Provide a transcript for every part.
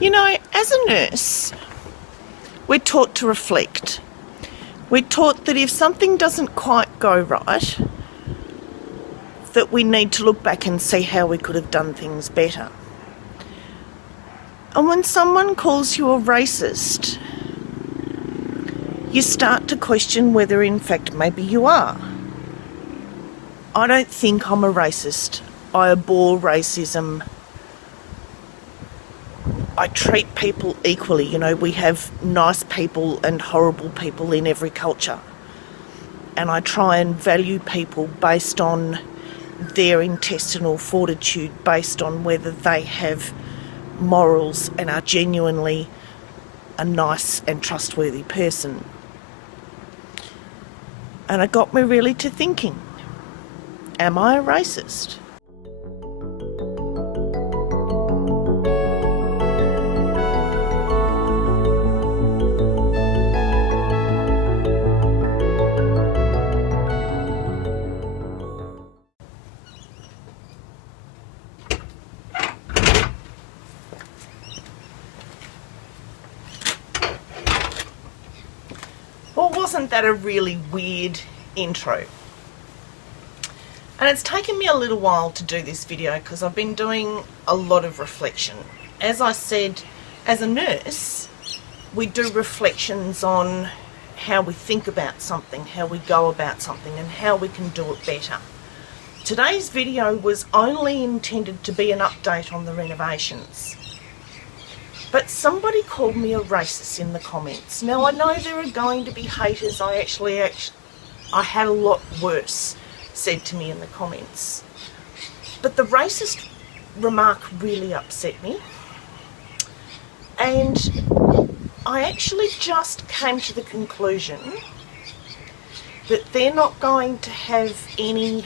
You know, as a nurse, we're taught to reflect. We're taught that if something doesn't quite go right, that we need to look back and see how we could have done things better. And when someone calls you a racist, you start to question whether in fact maybe you are. I don't think I'm a racist. I abhor racism. I treat people equally. You know, we have nice people and horrible people in every culture. And I try and value people based on their intestinal fortitude, based on whether they have morals and are genuinely a nice and trustworthy person. And it got me really to thinking, am I a racist? Well, wasn't that a really weird intro? And it's taken me a little while to do this video because I've been doing a lot of reflection. As I said, as a nurse, we do reflections on how we think about something, how we go about something, and how we can do it better. Today's video was only intended to be an update on the renovations. But somebody called me a racist in the comments. Now I know there are going to be haters. I had a lot worse said to me in the comments. But the racist remark really upset me. And I actually just came to the conclusion that they're not going to have any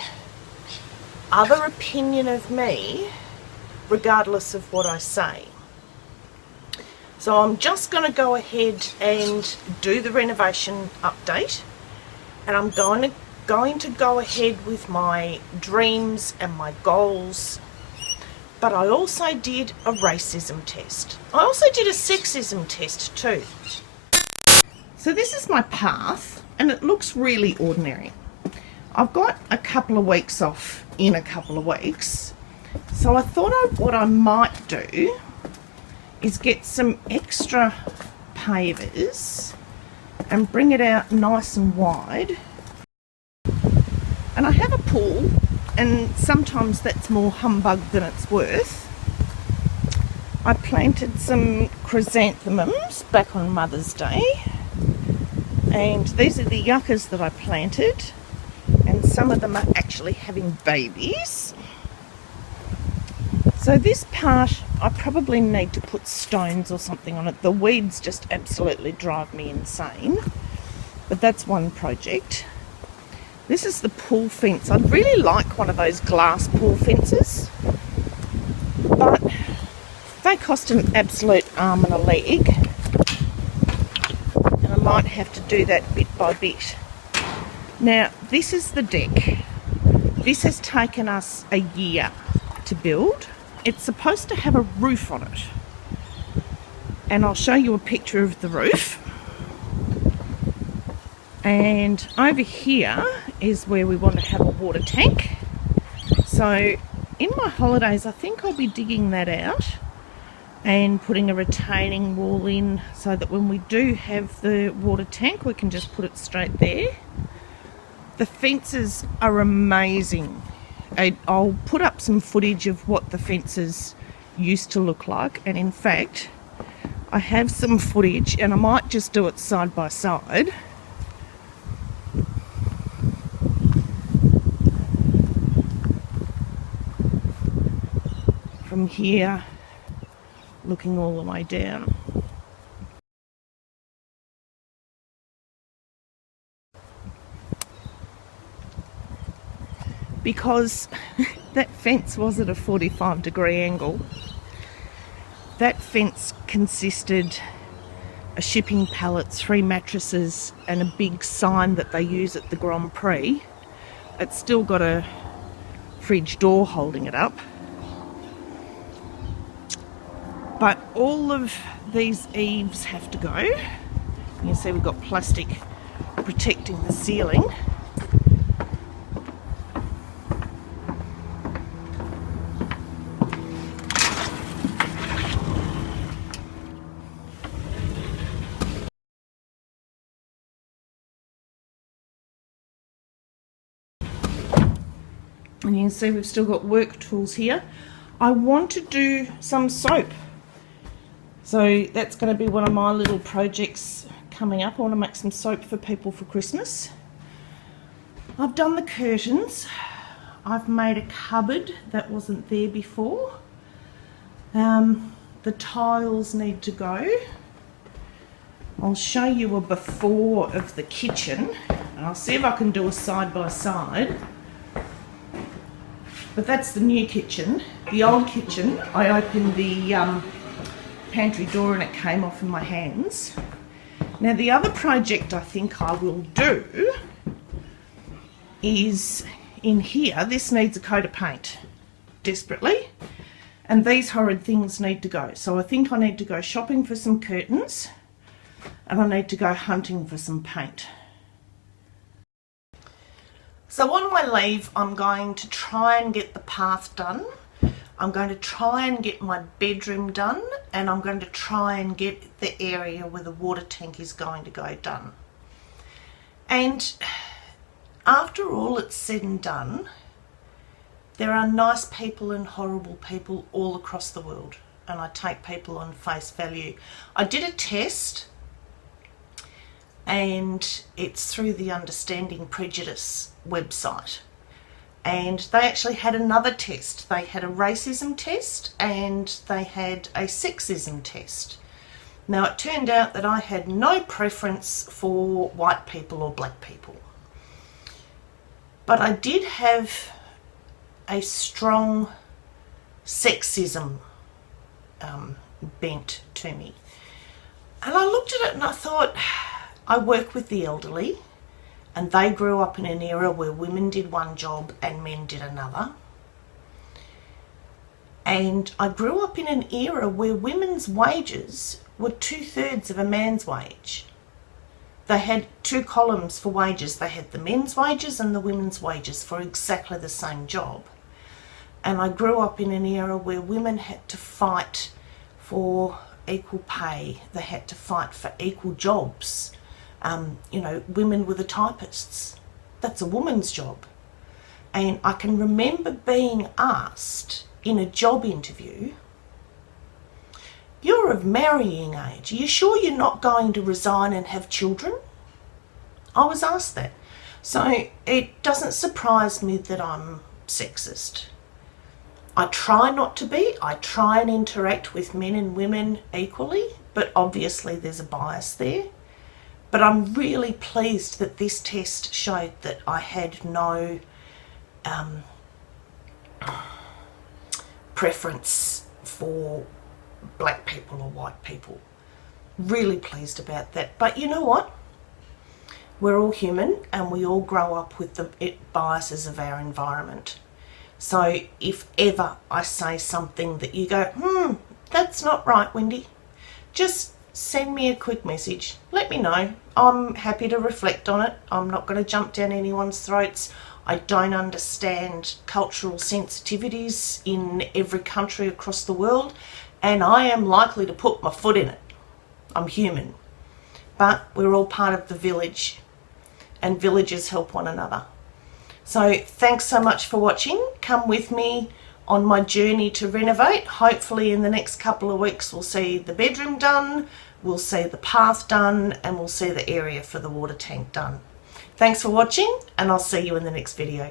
other opinion of me regardless of what I say. So I'm just going to go ahead and do the renovation update, and I'm going to go ahead with my dreams and my goals. But I also did a racism test. I also did a sexism test too. So this is my path, and it looks really ordinary. I've got a couple of weeks off in a couple of weeks, so I thought what I might do is get some extra pavers and bring it out nice and wide. And I have a pool, and sometimes that's more humbug than it's worth. I planted some chrysanthemums back on Mother's Day, and these are the yuccas that I planted, and some of them are actually having babies. So this part, I probably need to put stones or something on it. The weeds just absolutely drive me insane. But that's one project. This is the pool fence. I'd really like one of those glass pool fences, but they cost an absolute arm and a leg. And I might have to do that bit by bit. Now, this is the deck. This has taken us a year to build. It's supposed to have a roof on it, and I'll show you a picture of the roof. And over here is where we want to have a water tank. So in my holidays, I think I'll be digging that out and putting a retaining wall in so that when we do have the water tank, we can just put it straight there. The fences are amazing. I'll put up some footage of what the fences used to look like, and in fact I have some footage, and I might just do it side by side. From here, looking all the way down. Because that fence was at a 45-degree angle. That fence consisted of shipping pallets, 3 mattresses, and a big sign that they use at the Grand Prix. It's still got a fridge door holding it up. But all of these eaves have to go. You can see we've got plastic protecting the ceiling. And you can see we've still got work tools here. I want to do some soap. So that's going to be one of my little projects coming up. I want to make some soap for people for Christmas. I've done the curtains. I've made a cupboard that wasn't there before. The tiles need to go. I'll show you a before of the kitchen. And I'll see if I can do a side by side. But that's the new kitchen. The old kitchen, I opened the pantry door and it came off in my hands. Now the other project I think I will do is in here. This needs a coat of paint desperately, and these horrid things need to go. So I think I need to go shopping for some curtains and I need to go hunting for some paint. So on my leave, I'm going to try and get the path done. I'm going to try and get my bedroom done, and I'm going to try and get the area where the water tank is going to go done. And after all it's said and done, there are nice people and horrible people all across the world, and I take people on face value. I did a test, and it's through the Understanding Prejudice website, and they actually had another test. They had a racism test and they had a sexism test. Now it turned out that I had no preference for white people or black people, but I did have a strong sexism bent to me. And I looked at it and I thought, I work with the elderly, and they grew up in an era where women did one job and men did another. And I grew up in an era where women's wages were 2/3 of a man's wage. They had two columns for wages. They had the men's wages and the women's wages for exactly the same job. And I grew up in an era where women had to fight for equal pay. They had to fight for equal jobs. You know, women were the typists. That's a woman's job. And I can remember being asked in a job interview, "You're of marrying age. Are you sure you're not going to resign and have children?" I was asked that. So it doesn't surprise me that I'm sexist. I try not to be. I try and interact with men and women equally, but obviously there's a bias there. But I'm really pleased that this test showed that I had no preference for black people or white people. Really pleased about that. But you know what? We're all human and we all grow up with the biases of our environment. So if ever I say something that you go, that's not right, Wendy, just send me a quick message. Let me know. I'm happy to reflect on it. I'm not going to jump down anyone's throats. I don't understand cultural sensitivities in every country across the world, and I am likely to put my foot in it. I'm human. But we're all part of the village, and villages help one another. So thanks so much for watching. Come with me on my journey to renovate. Hopefully in the next couple of weeks we'll see the bedroom done, we'll see the path done, and we'll see the area for the water tank done. Thanks for watching, and I'll see you in the next video.